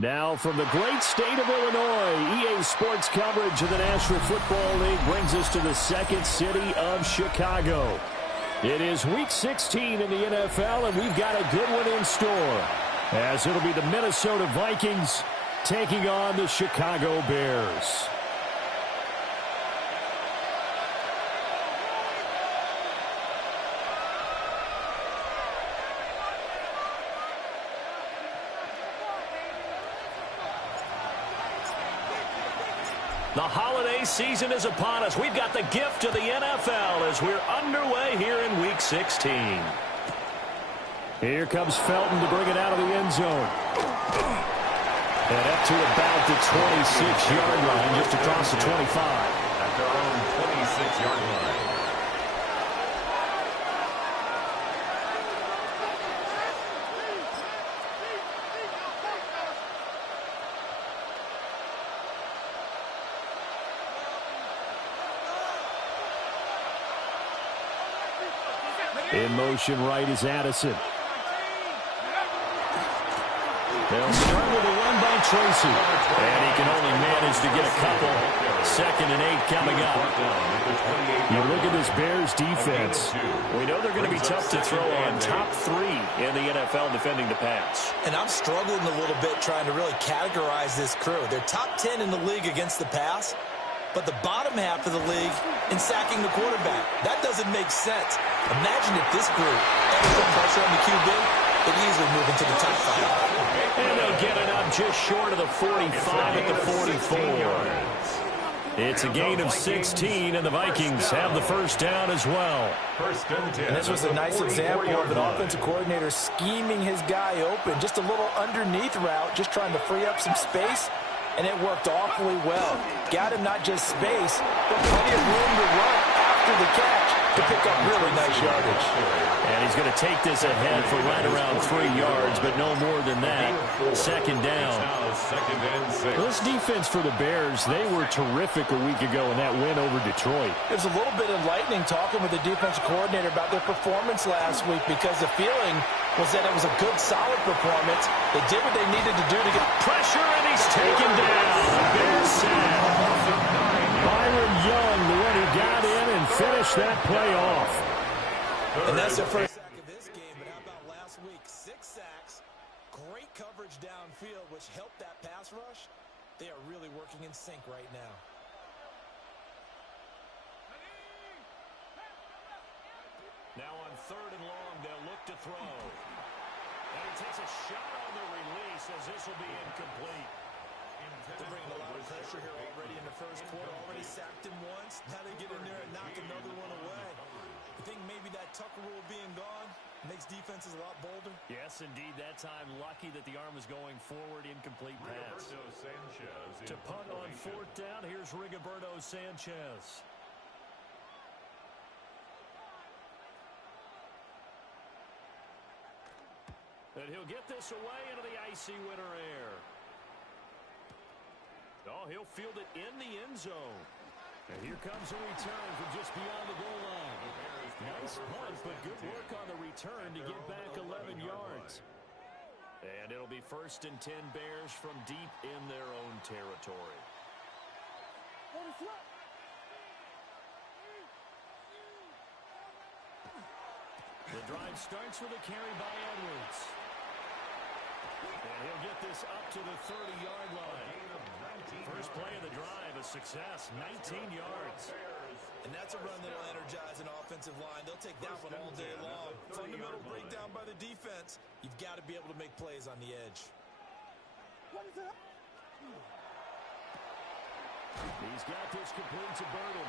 Now from the great state of Illinois, EA Sports coverage of the National Football League brings us to the second city of Chicago. It is Week 16 in the NFL, and we've got a good one in store, as it'll be the Minnesota Vikings taking on the Chicago Bears. The holiday season is upon us. We've got the gift of the NFL as we're underway here in Week 16. Here comes Felton to bring it out of the end zone. And up to about the 26-yard line, just across the 25. At their own 26-yard line. In motion right is Addison. They'll start with a run by Tracy. And he can only manage to get a couple. 2nd and 8 coming up. You look at this Bears defense. We know they're going to be tough to throw on. Top 3 in the NFL defending the pass. And I'm struggling a little bit trying to really categorize this crew. They're top 10 in the league against the pass, but the bottom half of the league in sacking the quarterback. That doesn't make sense. Imagine if this group ever put pressure on the QB, they'd easily move into the top 5. And they'll get it up just short of the 45 at the 44. It's a gain of 16, and the Vikings have the first down as well. And this was a nice example of an offensive coordinator scheming his guy open. Just a little underneath route, just trying to free up some space. And it worked awfully well. Got him not just space, but plenty of room to run after the catch to pick up really nice yardage. And he's going to take this ahead for right around 3 yards, but no more than that. 2nd down. This defense for the Bears, they were terrific a week ago in that win over Detroit. It was a little bit enlightening talking with the defensive coordinator about their performance last week, because the feeling was that it was a good, solid performance. They did what they needed to do to get pressure, and he's taken down. Bears sack. Byron Young, the one who got in and finished that play off. And that's their first sack of this game. But how about last week? 6 sacks, great coverage downfield, which helped that pass rush. They are really working in sync right now. Now on 3rd and long, they'll look to throw. And he takes a shot on the release as this will be incomplete. They're bringing a lot of pressure here already in the first quarter. Already sacked him once. Now they get in there and knock another one away. You think maybe that Tucker rule being gone makes defenses a lot bolder? Yes, indeed. That time, lucky that the arm was going forward. Incomplete pass. To punt on 4th down, here's Rigoberto Sanchez. And he'll get this away into the icy winter air. Oh, he'll field it in the end zone. And here comes a return from just beyond the goal line. Nice punt, but good work on the return to get back 11 yards. And it'll be 1st and 10 Bears from deep in their own territory. The drive starts with a carry by Edwards. And he'll get this up to the 30-yard line. First play of the drive, a success, 19 yards. And that's a run that'll energize an offensive line. They'll take that one all day long. Fundamental breakdown by the defense. You've got to be able to make plays on the edge. He's got this complete to Burden.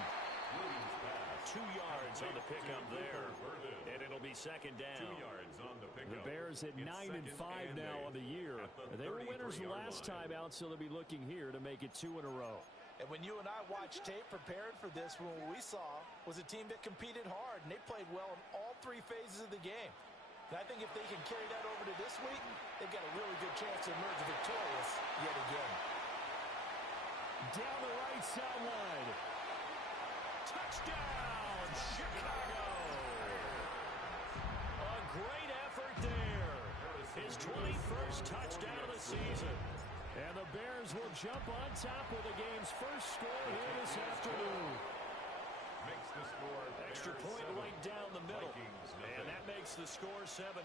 2 yards on the pickup there. And it'll be 2nd down. 2 yards on the pickup. The Bears at 9-5 now on the year. They were winners last time out, so they'll be looking here to make it 2 in a row. And when you and I watched tape preparing for this, what we saw was a team that competed hard, and they played well in all 3 phases of the game. And I think if they can carry that over to this week, they've got a really good chance to emerge victorious yet again. Down the right sideline. Touchdown, Chicago! A great effort there. His 21st touchdown of the season. And the Bears will jump on top with the game's first score here this afternoon. Makes the score Extra point right down the middle. Vikings, And that makes the score 7-0.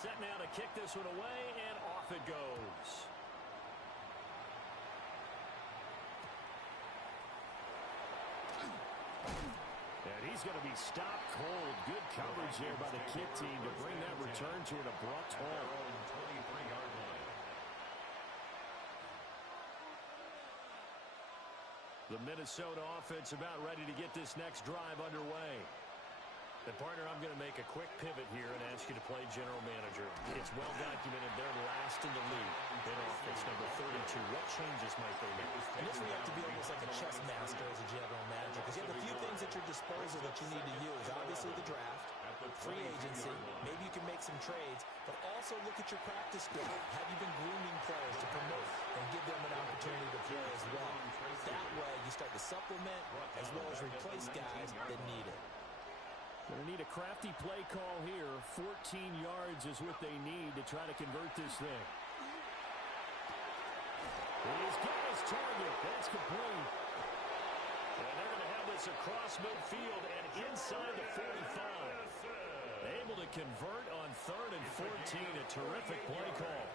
Set now to kick this one away, and off it goes. And he's going to be stopped cold. Good coverage there by the kick team to bring that return to an abrupt halt. 23-yard line. The Minnesota offense about ready to get this next drive underway. And, partner, I'm going to make a quick pivot here and ask you to play general manager. It's well documented they're last in the league in offense, number 32. What changes might they make? And this one you have to be almost like a chess master as a general manager, because you have a few things at your disposal that you need to use. Obviously the draft, free agency, maybe you can make some trades, but also look at your practice squad. Have you been grooming players to promote and give them an opportunity to play as well? That way you start to supplement as well as replace guys that need it. Going to need a crafty play call here. 14 yards is what they need to try to convert this thing. He's got his target. That's complete. And they're going to have this across midfield and inside the 45. Able to convert on 3rd and 14. A terrific play call.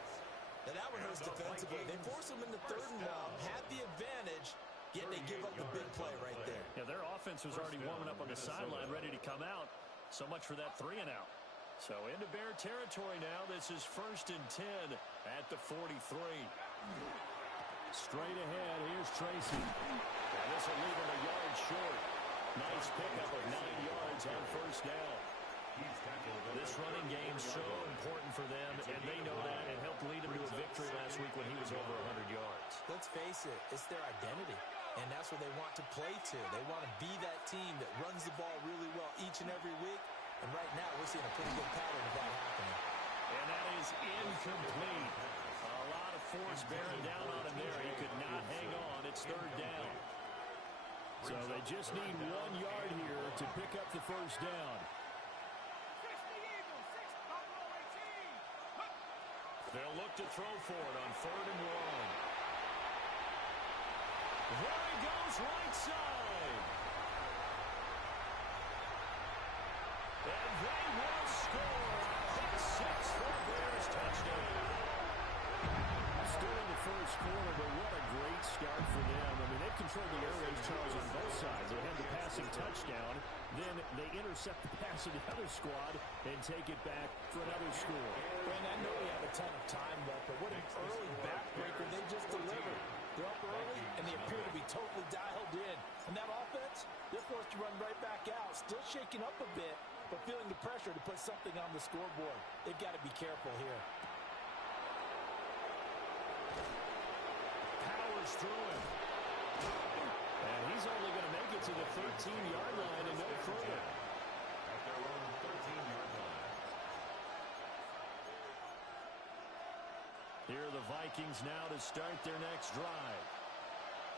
Now that one hurts defensively. They force them into 3rd and long, had the advantage, yet they give up the big play right there. Yeah, their offense was already warming up on the sideline, ready to come out. So much for that 3 and out. So into Bear territory now. This is 1st and 10 at the 43. Straight ahead, here's Tracy. And this will leave him a yard short. Nice pickup of 9 yards on 1st down. This running game so important for them, and they know that. It helped lead them to a victory last week when he was over 100 yards. Let's face it, it's their identity, and that's what they want to play to. They want to be that team that runs the ball really well each and every week, and right now we're seeing a pretty good pattern of that happening. And that is incomplete. A lot of force bearing down on him there. He could not hang on. It's 3rd down. So they just need 1 yard here to pick up the 1st down. They'll look to throw for it on 3rd and 1. There he goes, right side. And they will score. Pick 6 for Bears, touchdown. Still in the 1st quarter, but what a great start for them. I mean, they've controlled the air raid, Charles, on both sides. They had the passing touchdown. Then they intercept the pass of the other squad and take it back for another score. And I know we have a ton of time left, but what an early backbreaker they just delivered. They're up early, and they appear to be totally dialed in. And that offense, they're forced to run right back out, still shaking up a bit, but feeling the pressure to put something on the scoreboard. They've got to be careful here. Powers through him. And he's only going to make it to the 13-yard line and no further. At their own 13-yard line. Here are the Vikings now to start their next drive.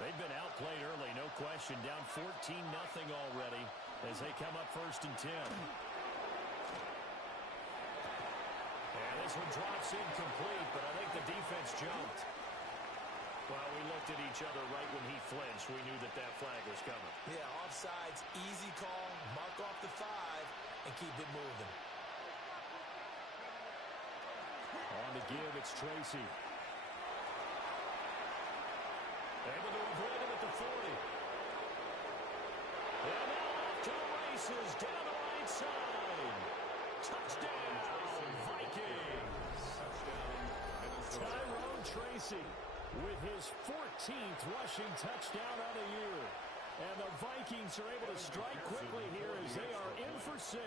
They've been outplayed early, no question. Down 14-0 already as they come up 1st and 10. And this one drops incomplete, but I think the defense jumped. Well, we looked at each other right when he flinched. We knew that that flag was coming. Yeah, offsides, easy call, mark off the 5, and keep it moving. On the give, it's Tracy. Able to avoid him at the 40. And now off to the races, down the right side. Touchdown, Vikings. Tyrone Tracy with his 14th rushing touchdown of the year. And the Vikings are able to strike quickly here as they are in for 6.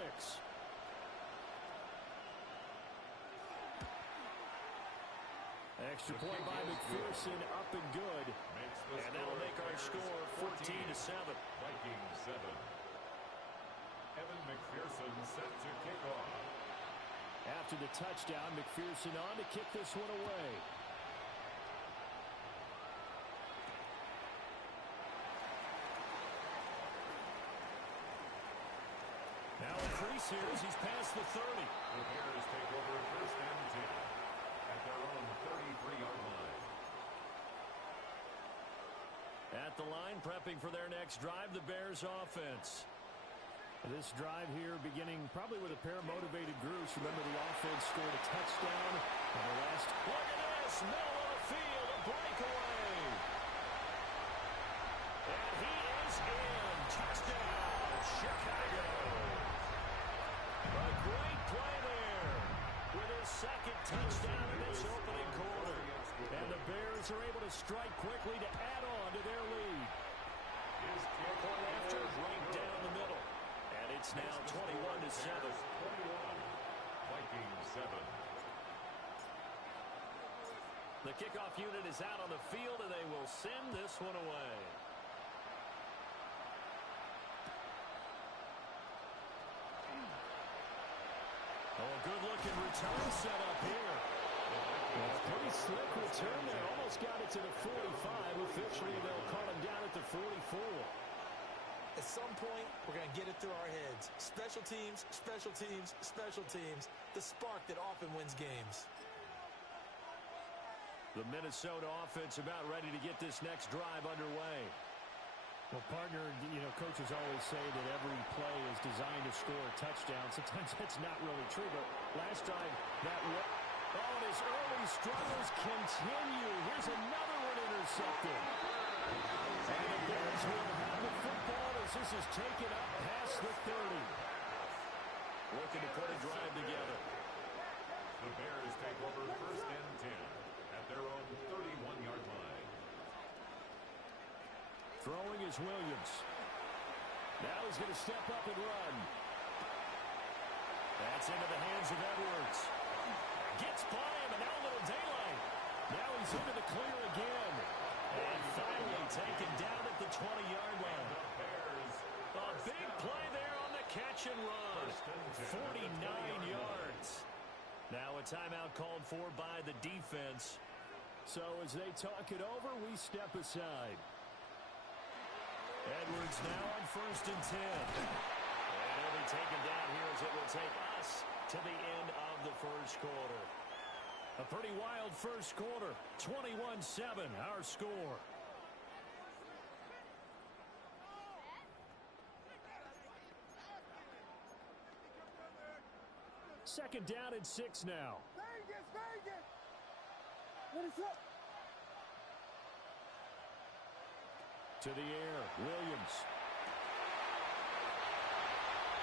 Extra point by McPherson, up and good. And that'll make our score 14-7. Vikings 7. Evan McPherson set to kick off. After the touchdown, McPherson on to kick this one away. here as he's past the 30. The Bears take over first and 10 at their own 33-yard line. At the line, prepping for their next drive, the Bears offense. This drive here beginning probably with a pair of motivated groups. Remember, the offense scored a touchdown on the last. Look at this, middle of the field, a breakaway. And he is in. Touchdown, Chicago. A great play there with his second touchdown in this opening quarter. And the Bears are able to strike quickly to add on to their lead. Point after, right down the middle. And it's now 21-7. 21. Vikings 7. The kickoff unit is out on the field, and they will send this one away. Oh, a good-looking return set up here. Well, pretty slick return there. Almost got it to the 45. Officially, they'll call him down at the 44. At some point, we're going to get it through our heads. Special teams, special teams, special teams. The spark that often wins games. The Minnesota offense about ready to get this next drive underway. Well, partner, coaches always say that every play is designed to score a touchdown. Sometimes that's not really true, but last time that was. Oh, and his early struggles continue. Here's another one intercepted. And the Bears will have the football as this is taken up past the 30. Looking to put a drive together. The Bears take over first and 10 at their own 31-yard line. Throwing is Williams. Now he's going to step up and run. That's into the hands of Edwards. Gets by him, and now a little daylight. Now he's into the clear again. And finally taken down at the 20-yard line. A big play there on the catch and run. 49 yards. Now a timeout called for by the defense. So as they talk it over, we step aside. Edwards now on first and 10. And he'll be taken down here as it will take us to the end of the first quarter. A pretty wild first quarter. 21-7, our score. Second down and 6 now. Vegas! What is up? To the air, Williams.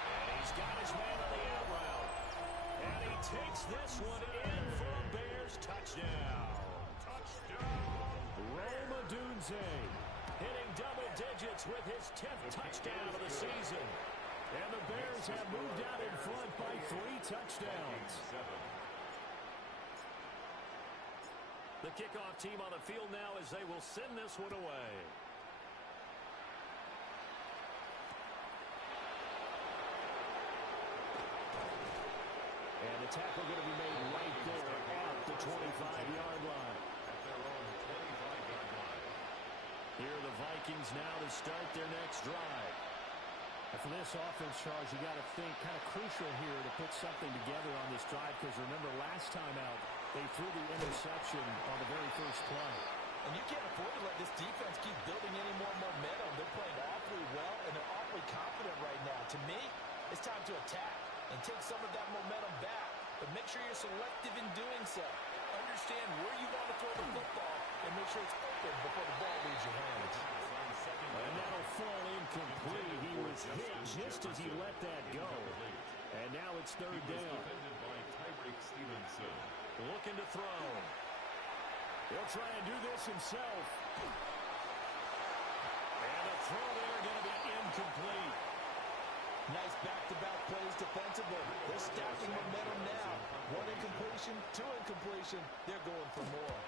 And he's got his man on the out route. And he takes this one in for a Bears touchdown. Roma Dunze hitting double digits with his 10th touchdown of the season. And the Bears have moved out in front by 3 touchdowns. The kickoff team on the field now as they will send this one away. And the tackle going to be made right there at the 25-yard line. At their own 25-yard line. Here are the Vikings now to start their next drive. And for this offense, Charles, you got to think kind of crucial here to put something together on this drive, because remember last time out, they threw the interception on the very first play. And you can't afford to let this defense keep building any more momentum. They're playing awfully well, and they're awfully confident right now. To me, it's time to attack and take some of that momentum back. But make sure you're selective in doing so. Understand where you want to throw the football and make sure it's open before the ball leaves your hands. And that'll fall incomplete. He was hit just as he let that go. And now it's third down. Looking to throw. He'll try and do this himself. And a throw there going to be incomplete. Nice back-to-back plays defensively. They're stacking momentum now. 1 incompletion, 2 incompletion. They're going for more.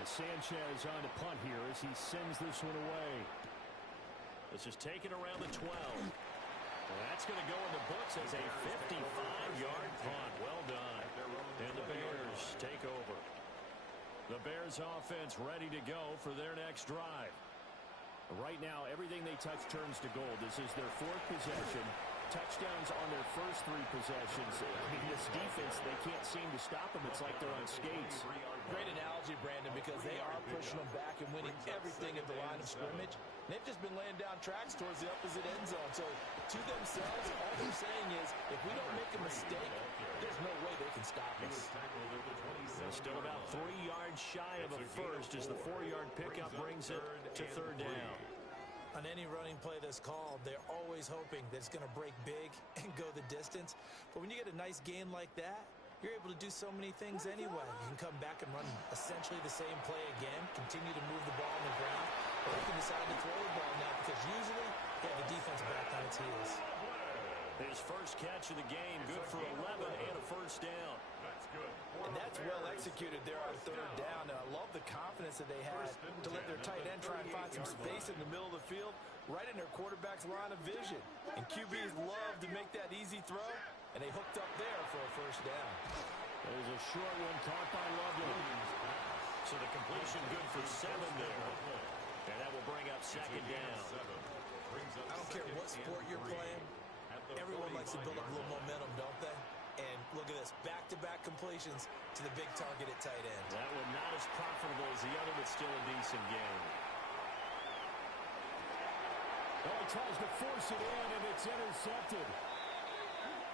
And Sanchez on to punt here as he sends this one away. This is taken around the 12. And that's going to go in the books as a 55-yard punt. Well done. And the Bears take over. The Bears offense ready to go for their next drive. Right now, everything they touch turns to gold. This is their 4th possession. touchdowns on their first 3 possessions. I mean, this defense, they can't seem to stop them. It's like they're on skates. Great analogy, Brandon, because they are pushing them back and winning everything at the line of scrimmage. They've just been laying down tracks towards the opposite end zone. So to themselves, all they're saying is, if we don't make a mistake, there's no way they can stop us. Still about 3 yards shy of a first as the 4-yard pickup brings it to 3rd down. On any running play that's called, they're always hoping that it's going to break big and go the distance. But when you get a nice gain like that, you're able to do so many things anyway. You can come back and run essentially the same play again, continue to move the ball on the ground, or you can decide to throw the ball now because usually you have the defense back on its heels. His first catch of the game, good for 11 and a first down. And that's well executed there on 3rd down. And I love the confidence that they had to let their tight end try and find some space in the middle of the field, right in their quarterback's line of vision. And QBs love to make that easy throw, and they hooked up there for a first down. There's a short one caught by Loveland. So the completion good for 7 there. And that will bring up 2nd down. I don't care what sport you're playing. Everyone likes to build up a little momentum, don't they? And look at this, back-to-back completions to the big target at tight end. That one not as profitable as the other, but still a decent game. Oh, he tries to force it in, and it's intercepted.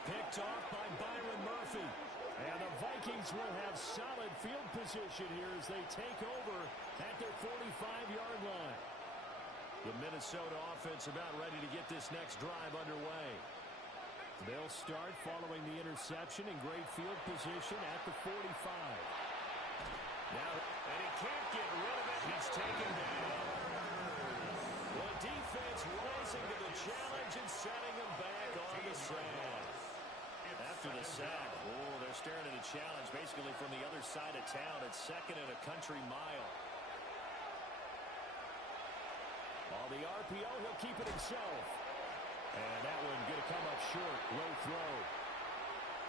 Picked off by Byron Murphy. And the Vikings will have solid field position here as they take over at their 45-yard line. The Minnesota offense about ready to get this next drive underway. They'll start following the interception in great field position at the 45. Now, and he can't get rid of it. He's taken down. The defense rising to the challenge and setting him back on the sack. After the sack, they're staring at a challenge basically from the other side of town. It's 2nd and a country mile. On the RPO, he'll keep it himself. And that one going to come up short. Low throw.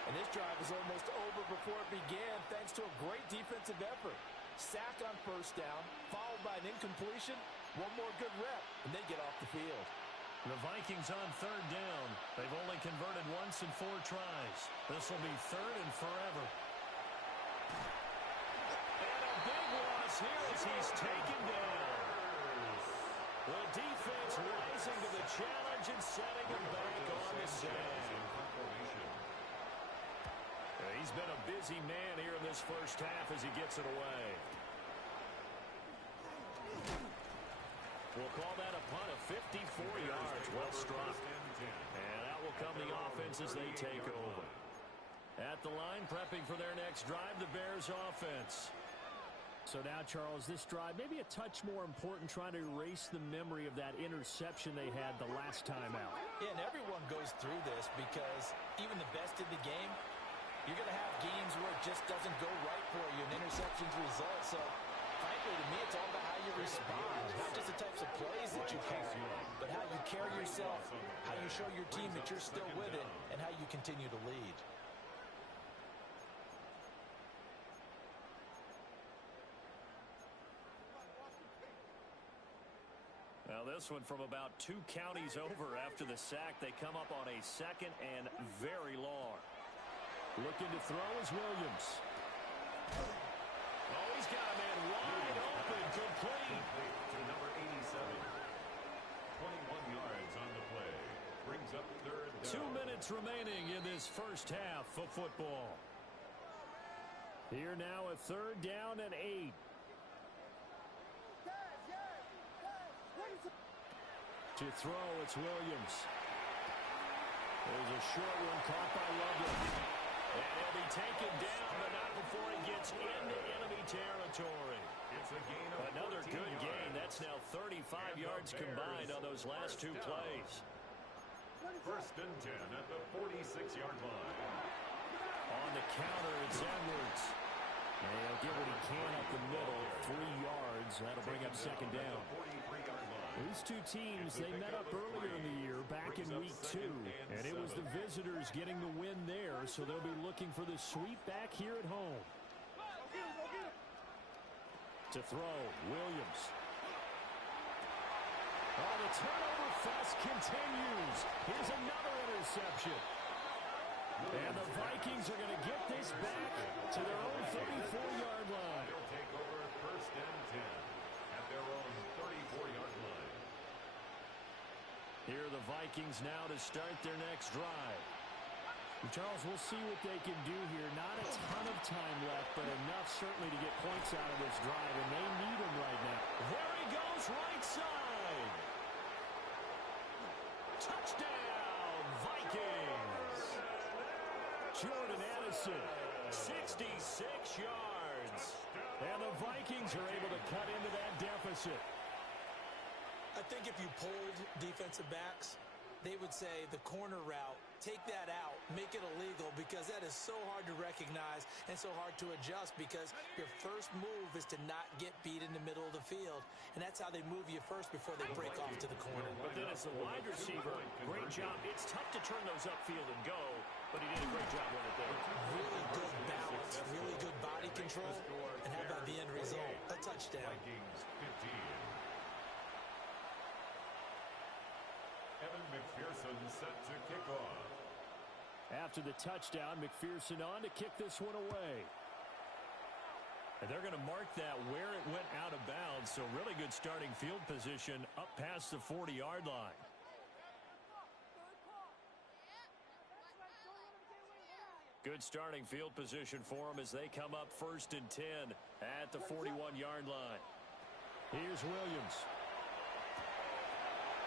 And this drive is almost over before it began thanks to a great defensive effort. Sack on 1st down, followed by an incompletion. One more good rep, and they get off the field. The Vikings on 3rd down. They've only converted once in 4 tries. This will be 3rd and forever. And a big loss here as he's taken down. The defense rising to the challenge and setting him back on the sack. He's been a busy man here in this first half as he gets it away. We'll call that a punt of 54 yards. Well struck. And that will come the offense as they take over. At the line, prepping for their next drive, the Bears offense. So now, Charles, this drive maybe a touch more important, trying to erase the memory of that interception they had the last time out. Yeah, and everyone goes through this because even the best in the game, you're going to have games where it just doesn't go right for you, and interceptions result. So, frankly, to me, it's all about how you respond, not just the types of plays that you call, but how you carry yourself, how you show your team that you're still with it, and how you continue to lead. Now this one from about 2 counties over after the sack. They come up on a 2nd and very long. Looking to throw is Williams. Oh, he's got a man wide open, complete. To number 87. 21 yards on the play. Brings up 3rd down. 2 minutes remaining in this first half of football. Here now a 3rd down and 8. To throw, it's Williams. There's a short one caught by Loveland. And he'll be taken down, but not before he gets into enemy territory. It's a gain of Another 14 good yards. gain. That's now 35 yards combined on those last 2 plays. 1st and 10 at the 46-yard line. On the counter, it's Edwards. And he'll get what he can up the middle. 3 yards. That'll bring up 2nd down. These two teams, they met up earlier in the year, back in week 2. And it was the visitors getting the win there, so they'll be looking for the sweep back here at home. To throw, Williams. Oh, the turnover fest continues. Here's another interception. And the Vikings are going to get this back to their own 34-yard line. They'll take over first and 10 at their own 34-yard line. Here are the Vikings now to start their next drive. Charles, we'll see what they can do here. Not a ton of time left, but enough certainly to get points out of this drive, and they need them right now. There he goes, right side. Touchdown, Vikings. Jordan Addison, 66 yards. And the Vikings are able to cut into that deficit. I think if you polled defensive backs, they would say the corner route, take that out, make it illegal, because that is so hard to recognize and so hard to adjust, because your first move is to not get beat in the middle of the field, and that's how they move you first before they break off to the corner. But then as the wide receiver, great job. It's tough to turn those upfield and go, but he did a great job with it there. Really good balance, really good body control, and how about the end result? A touchdown. Vikings 15. Evan McPherson set to kick off. After the touchdown, McPherson on to kick this one away. And they're going to mark that where it went out of bounds, so really good starting field position up past the 40-yard line. Good starting field position for them as they come up first and 10 at the 41-yard line. Here's Williams.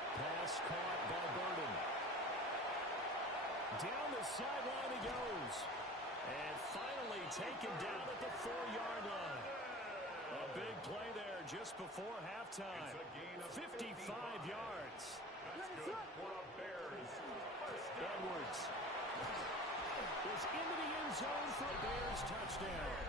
Pass caught by Burden. Down the sideline he goes. And finally taken down at the 4-yard line. A big play there just before halftime. 55 yards. That's good for the Bears. Edwards is into the end zone for a Bears touchdown.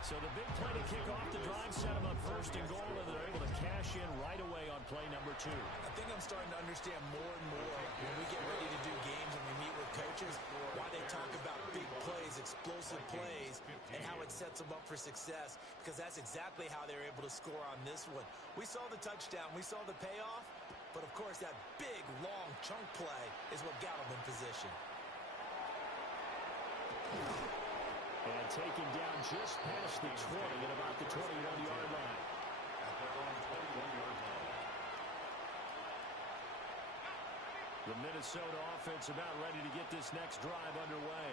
So the big play to kick off the drive set them up first and goal, and they're able to cash in right away on play number 2. I think I'm starting to understand more and more when we get ready to do games and we meet with coaches why they talk about big plays, explosive plays, and how it sets them up for success, because that's exactly how they're able to score on this one. We saw the touchdown, we saw the payoff, but of course that big, long chunk play is what got them in position. And taken down just past the 20 at about the 21-yard line. At their own 21-yard line. The Minnesota offense about ready to get this next drive underway.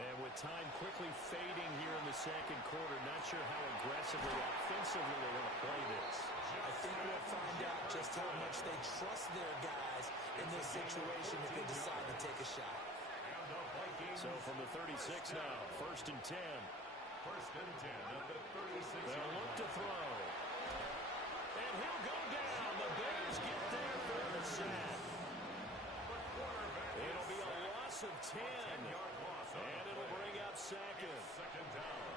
And with time quickly fading here in the second quarter, not sure how aggressively, offensively they're going to play this. I think we'll find out just how much they trust their guys in this situation if they decide to take a shot. So from the 36 now, first and 10. First and 10 at the 36. They'll look to throw. And he'll go down. The Bears get there for the sack. It'll be a loss of 10. And it'll bring up second. Second down.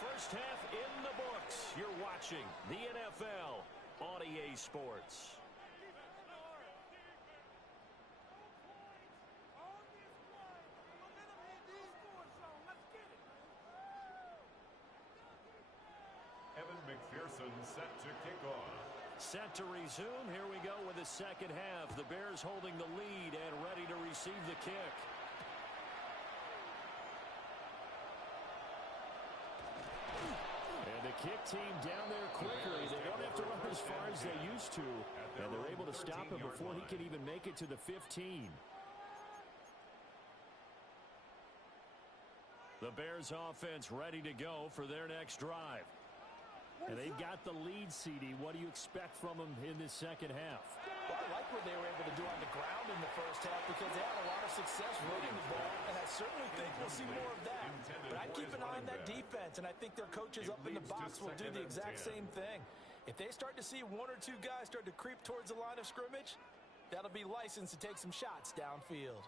First half in the books. You're watching the NFL on EA Sports. Evan McPherson set to kick off. Set to resume. Here we go with the second half. The Bears holding the lead and ready to receive the kick. And the kick team down there quickly. They don't have to run as far as they used to. And they're able to stop him before he can even make it to the 15. The Bears offense ready to go for their next drive. And they've got the lead, CD. What do you expect from them in this second half? Well, I like what they were able to do on the ground in the first half, because they had a lot of success running the ball, and I certainly think we'll see more of that. But I'd keep an eye on that defense, and I think their coaches up in the box will do the exact same thing. If they start to see one or two guys start to creep towards the line of scrimmage, that'll be licensed to take some shots downfield.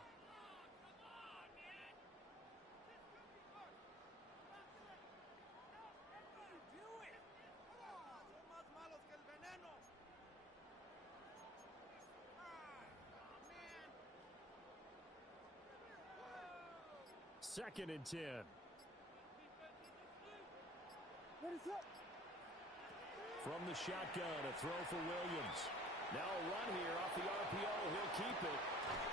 Second and 10. from the shotgun. A throw for Williams. Now a run here off the RPO. He'll keep it.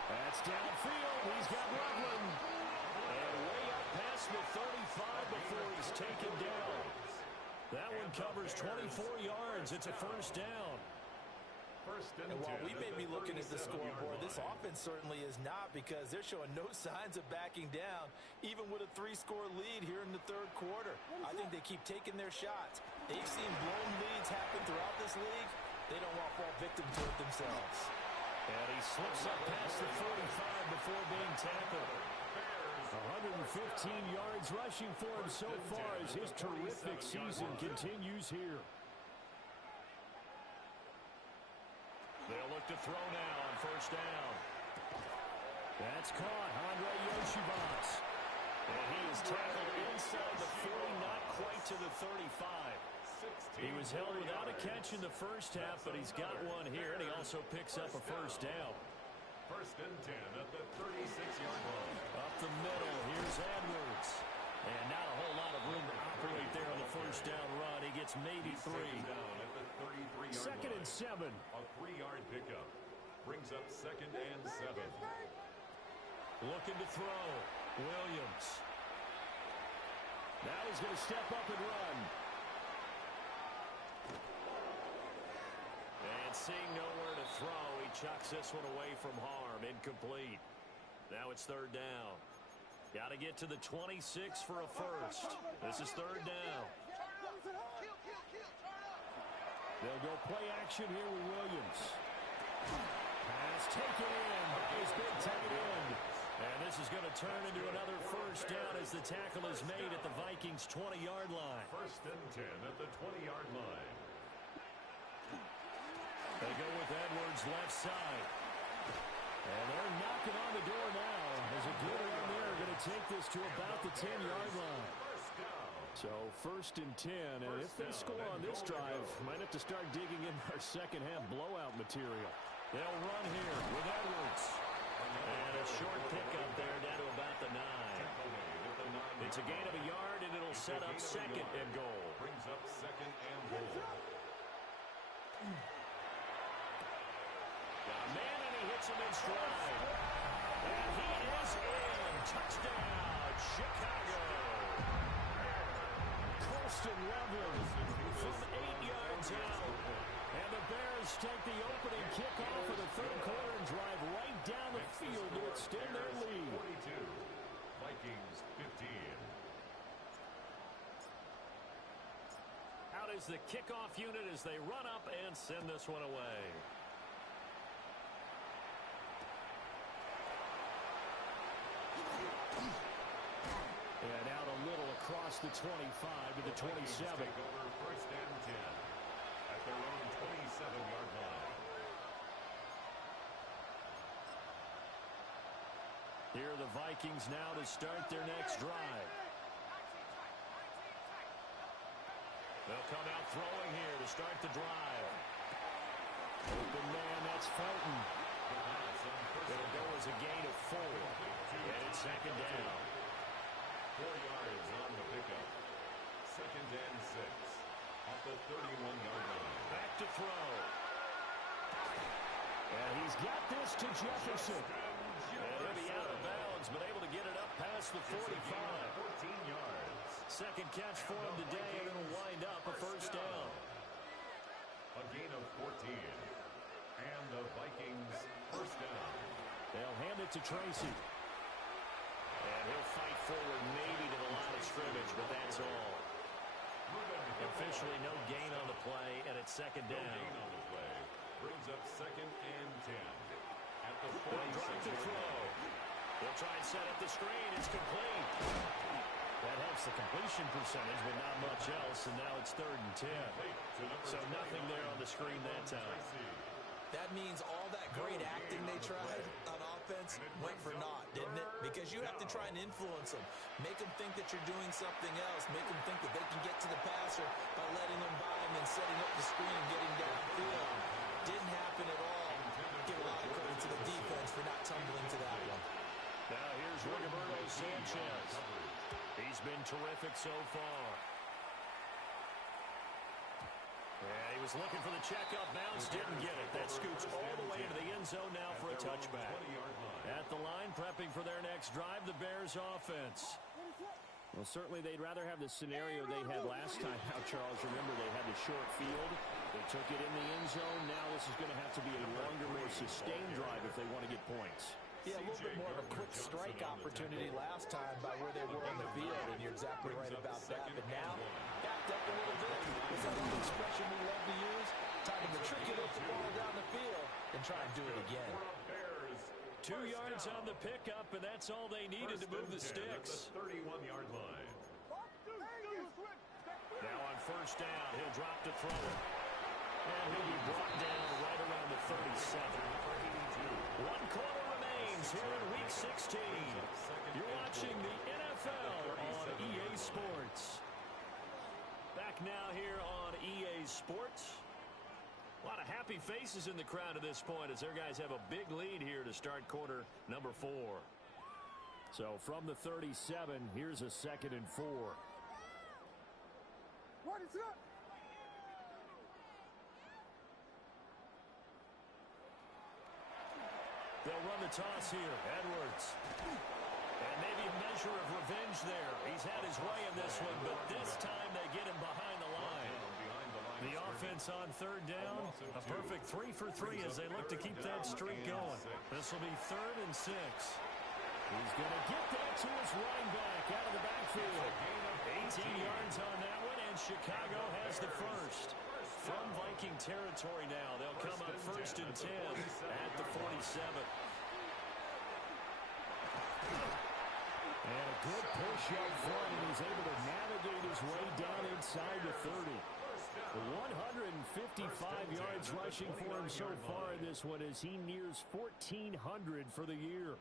That's downfield. He's got Loveland. And way up past the 35 before he's taken down. That one covers 24 yards. It's a first down. And while we may be looking at the scoreboard, this offense certainly is not, because they're showing no signs of backing down, even with a 3-score lead here in the third quarter. I think they keep taking their shots. They've seen blown leads happen throughout this league. They don't want to fall victim to it themselves. And he slips up past the 45 before being tackled. 115 yards rushing for him so far as his terrific season continues here. They'll look to throw now on first down. That's caught. Andre Yoshibas. And he is tackled inside the 40, not quite to the 35. He was held without a catch in the first half, but he's got one here, and he also picks up a first down. First and 10 at the 36-yard line. Up the middle, here's Edwards. And not a whole lot of room to operate there on the first down run. He gets maybe 3. Down at the 33-yard Second line. and 7. A 3-yard pickup brings up second and 7. Looking to throw. Williams. Now he's going to step up and run. And seeing nowhere to throw, he chucks this one away from harm. Incomplete. Now it's third down. Got to get to the 26 for a first. This is third down. They'll go play action here with Williams. Pass taken in by his big tight end. And this is going to turn into another first down as the tackle is made at the Vikings' 20-yard line. First and 10 at the 20-yard line. They go with Edwards left side. And they're knocking on the door now. As a good run there, going to take this to about the 10-yard line. So first and 10, and if they score on this drive, might have to start digging in our second half blowout material. They'll run here with Edwards. And a short pickup there down to about the 9. It's a gain of a yard, and it'll set up second and goal. Brings up second and goal. Got a man, and he hits him in stride. And he is in. Touchdown, Chicago. Colston Loveland from 8 yards out. And the Bears take the opening kickoff of the third quarter and drive right down the field to extend their lead. 42. Vikings 15. Out is the kickoff unit as they run up and send this one away. And out a little across the 25 to the 27. Take over first and 10 at their own 27-yard line. Here are the Vikings now to start their next drive. They'll come out throwing here to start the drive. Open man, that's Felton. It'll go as a gain of 4. And it's second down. 4 yards on the pickup. Second and 6 at the 31-yard line. Back to throw. And he's got this to Jefferson. And he'll be out of bounds, but able to get it up past the 45. 14 yards. Second catch for him today, and it'll wind up a first down. A gain of 14. And the Vikings first down. They'll hand it to Tracy. And he'll fight forward maybe to the line of scrimmage, but that's all. Officially no gain on the play, and it's second down. No gain on the play. Brings up second and 10 at the 46. They'll drive to throw. They'll try and set up the screen. It's complete. That helps the completion percentage, but not much else, and now it's third and 10. So nothing there on the screen that time. That means all that great acting they tried on offense went for naught, didn't it? Because you have to try and influence them. Make them think that you're doing something else. Make them think that they can get to the passer by letting them by him and setting up the screen and getting downfield. Didn't happen at all. Give a lot of credit to the defense for not tumbling to that one. Now here's Rigoberto Sanchez. He's been terrific so far. And was looking for the checkup bounce, didn't get it. That scoots all the way into the end zone now for a touchback. At the line, prepping for their next drive, the Bears offense. Well, certainly they'd rather have the scenario they had last time out, Charles. Remember, they had the short field. They took it in the end zone. Now this is going to have to be a longer, more sustained drive if they want to get points. Yeah, a little bit more of a quick strike opportunity last time by where they were on the field, and you're exactly right about that. But now, backed up a little bit. What's that old expression we love to use? Time to matriculate the ball down the field and try and do it again. 2 yards on the pickup, and that's all they needed to move the sticks. 31-yard line. Now on first down, he'll drop to throw it. And he'll be brought down right around the 37. 1 quarter remains here in Week 16. You're watching the NFL on EA Sports. Back now here on EA Sports. A lot of happy faces in the crowd at this point as their guys have a big lead here to start quarter number 4. So from the 37, here's a 2nd and 4. What is up? They'll run the toss here. Edwards. And maybe a measure of revenge there. He's had his way in this one, but this time they get him behind the line. The offense on third down, a perfect 3 for 3 as they look to keep that streak going. This will be 3rd and 6. He's going to get that to his running back out of the backfield. 18 yards on that one, and Chicago has the first. From Viking territory now, they'll come up 1st and 10 at the 47. And a good push up front, and he's able to navigate his way down inside the 30. 155 yards rushing for him so far in this one as he nears 1,400 for the year.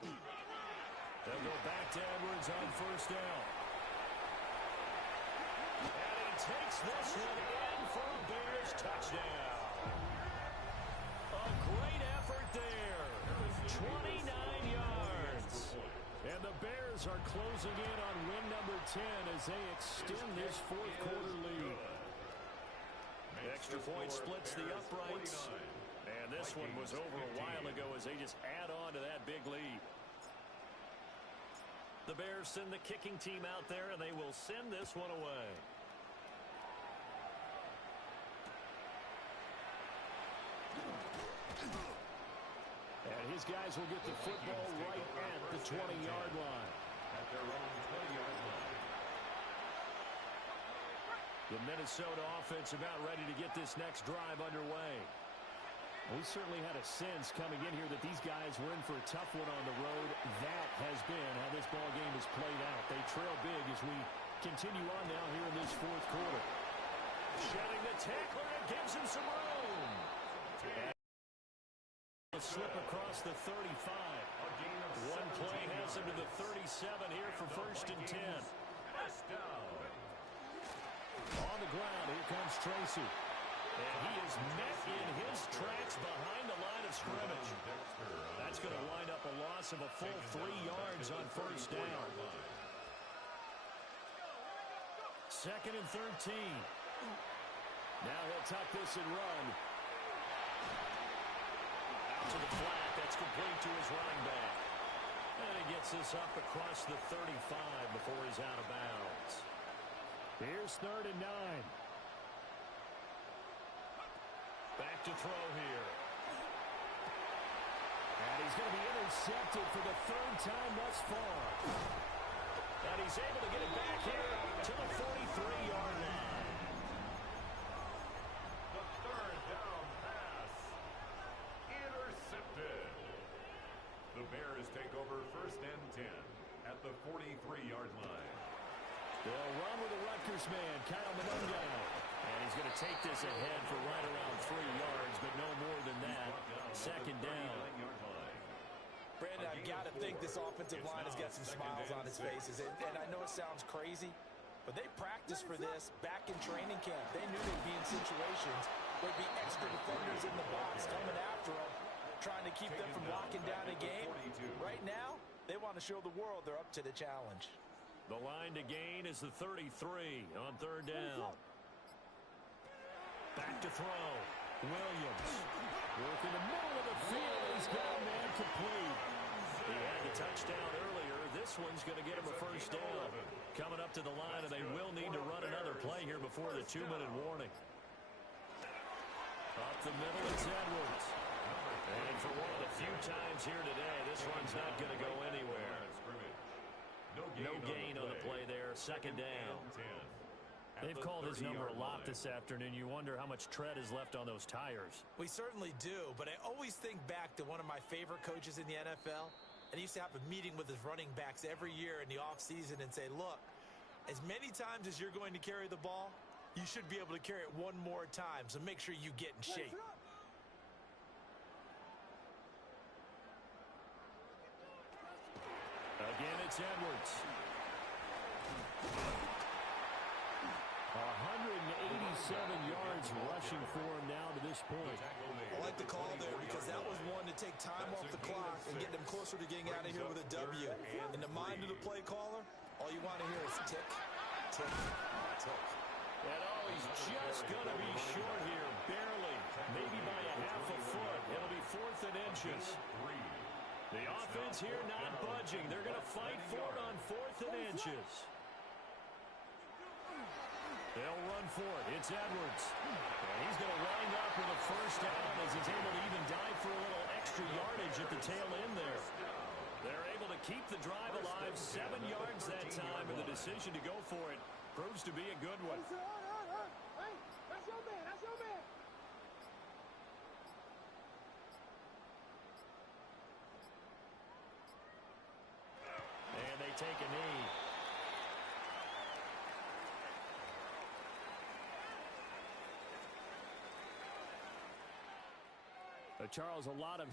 They'll go back to Edwards on first down. And he takes this one in for a Bears touchdown. A great effort there. 29 yards. And the Bears are closing in on win number 10 as they extend this 4th quarter lead. Extra point splits the uprights. And this one was over a while ago as they just add on to that big lead. The Bears send the kicking team out there, and they will send this one away. And his guys will get the football right at the 20-yard line. At their own 20-yard line. The Minnesota offense about ready to get this next drive underway. We certainly had a sense coming in here that these guys were in for a tough one on the road. That has been how this ball game has played out. They trail big as we continue on now here in this 4th quarter. Shedding the tackler and gives him some room. And a slip across the 35. One play has him to the 37 here for 1st and 10. On the ground, here comes Tracy. And he is met in his tracks behind the line of scrimmage. That's going to wind up a loss of a full 3 yards on first down. 2nd and 13. Now he'll tuck this and run. Out to the flat. That's complete to his running back. And he gets this up across the 35 before he's out of bounds. Here's 3rd and 9. Back to throw here. And he's going to be intercepted for the 3rd time thus far. And he's able to get it back here to the 43-yard line. The 3rd down pass. Intercepted. The Bears take over 1st and 10 at the 43-yard line. They'll run with the Rutgers man, Kyle Monunga. And he's going to take this ahead for right around 3 yards, but no more than that. 2nd down. Brandon, I've got to think this offensive line has got some smiles on its faces. And I know it sounds crazy, but they practiced for this back in training camp. They knew they'd be in situations where there'd be extra defenders in the box coming after them, trying to keep them from locking down a game. Right now, they want to show the world they're up to the challenge. The line to gain is the 33 on third down. Back to throw. Williams. Working the middle of the field. He's got a man complete. He had the touchdown earlier. This one's going to get him a first down. Coming up to the line, and they will need to run another play here before the 2-minute warning. Up the middle, it's Edwards. And for one of the few times here today, this run's not going to go anywhere. No gain on the play there. Second down. They've called his number a lot this afternoon. You wonder how much tread is left on those tires. We certainly do, but I always think back to one of my favorite coaches in the NFL. And he used to have a meeting with his running backs every year in the offseason and say, look, as many times as you're going to carry the ball, you should be able to carry it one more time, so make sure you get in shape. Again, it's Edwards. 187 yards rushing for him now to this point. I like the call there because that was one to take time off the clock and get them closer to getting out of here with a W. In the mind of the play caller, all you want to hear is tick, tick, tick. And he's just going to be short here, barely, maybe by a half a foot. It'll be 4th and inches. The offense here not budging. They're going to fight for it on 4th and inches. They'll run for it. It's Edwards. And he's going to wind up with a first down as he's able to even dive for a little extra yardage at the tail end there. They're able to keep the drive alive, 7 yards that time, and the decision to go for it proves to be a good one. Hey, that's your man. That's your man. And they take a knee. Charles, a lot of